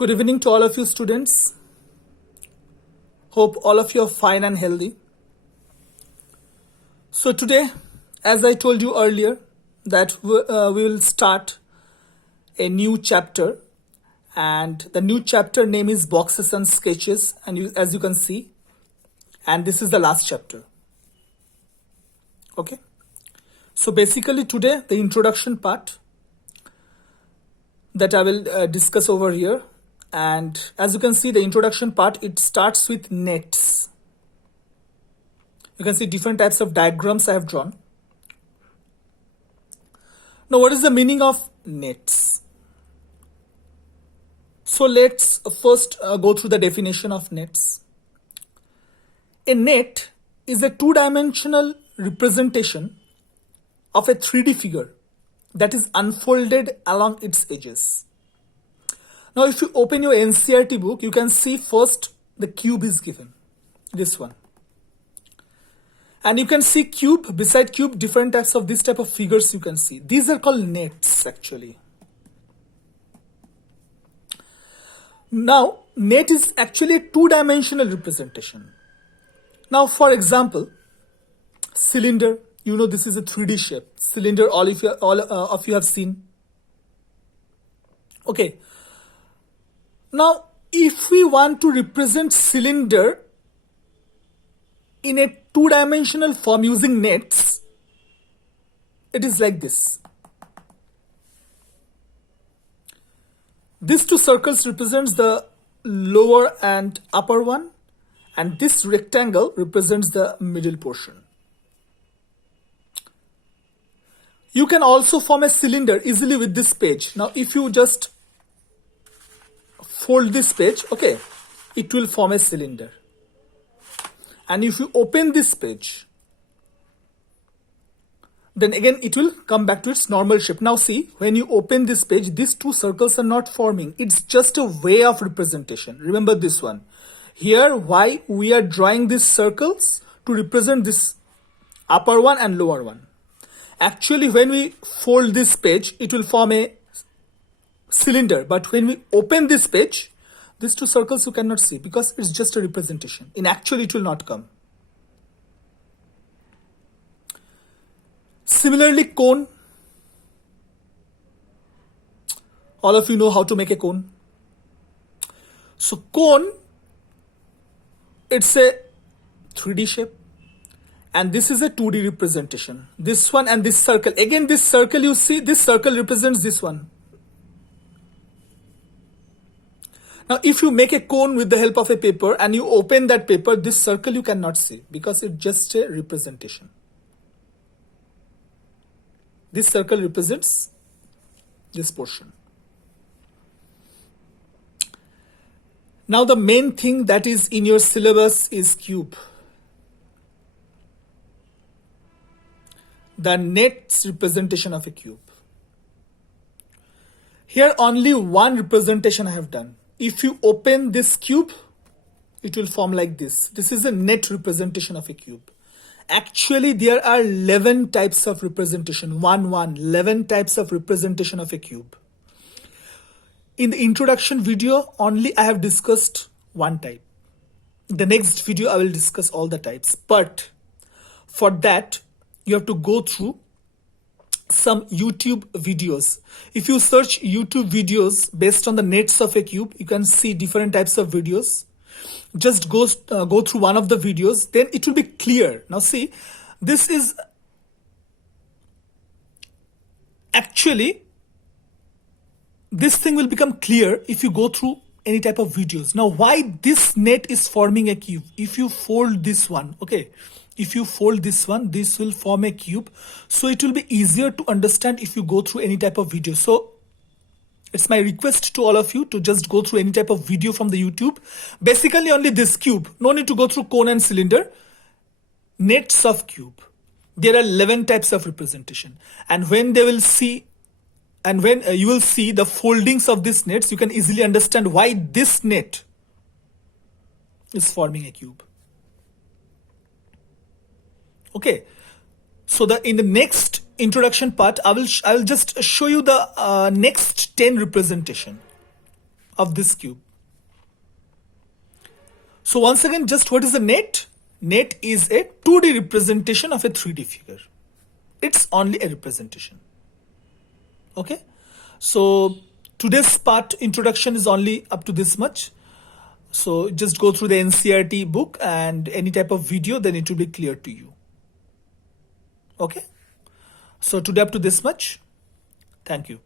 Good evening to all of you students. Hope all of you are fine and healthy. So today, as I told you earlier, that we will start a new chapter, and the new chapter name is Boxes and Sketches, and as you can see, and this is the last chapter. Okay. So basically today the introduction part that I will discuss over here. And as you can see, the introduction part, it starts with nets. You can see different types of diagrams I have drawn. Now, what is the meaning of nets? So let's first go through the definition of nets. A net is a two-dimensional representation of a 3D figure that is unfolded along its edges. Now, if you open your NCERT book, you can see first the cube is given, this one. And you can see cube, beside cube, different types of this type of figures you can see. These are called nets actually. Now, net is actually a two-dimensional representation. Now, for example, cylinder, you know this is a 3D shape. Cylinder, all of you have seen. Okay. Now, if we want to represent cylinder in a two-dimensional form using nets, it is like this. These two circles represents the lower and upper one, and this rectangle represents the middle portion. You can also form a cylinder easily with this page. Now, if you just fold this page, okay, it will form a cylinder. And if you open this page, then again it will come back to its normal shape. Now see, when you open this page, these two circles are not forming. It's just a way of representation. Remember this one. Here, why we are drawing these circles? To represent this upper one and lower one. Actually, when we fold this page, it will form a cylinder, but when we open this page, these two circles you cannot see because it's just a representation. In actual, it will not come. Similarly, cone. All of you know how to make a cone. So cone, it's a 3D shape, and this is a 2D representation. This one and this circle. Again, this circle, you see, this circle represents this one. Now, if you make a cone with the help of a paper and you open that paper, this circle you cannot see because it's just a representation. This circle represents this portion. Now, the main thing that is in your syllabus is cube. The net's representation of a cube. Here, only one representation I have done. If you open this cube, it will form like this. This is a net representation of a cube. Actually, there are 11 types of representation. 11 types of representation of a cube. In the introduction video, only I have discussed one type. In the next video, I will discuss all the types. But for that, you have to go through some YouTube videos. If you search YouTube videos based on the nets of a cube, you can see different types of videos. Just go through one of the videos, then it will be clear. Now see, this is actually, this thing will become clear if you go through any type of videos. Now, why this net is forming a cube? If you fold this one, okay, if you fold this one, this will form a cube. So it will be easier to understand if you go through any type of video. So it's my request to all of you to just go through any type of video from the YouTube. Basically only this cube. No need to go through cone and cylinder. Nets of cube. There are 11 types of representation. And when they will see, and when you will see the foldings of these nets, you can easily understand why this net is forming a cube. Okay, so in the next introduction part, I will just show you the next 10 representation of this cube. So once again, just what is the net? Net is a 2D representation of a 3D figure. It's only a representation. Okay. So today's part introduction is only up to this much. So just go through the NCERT book and any type of video, then it will be clear to you. Okay. So today up to this much. Thank you.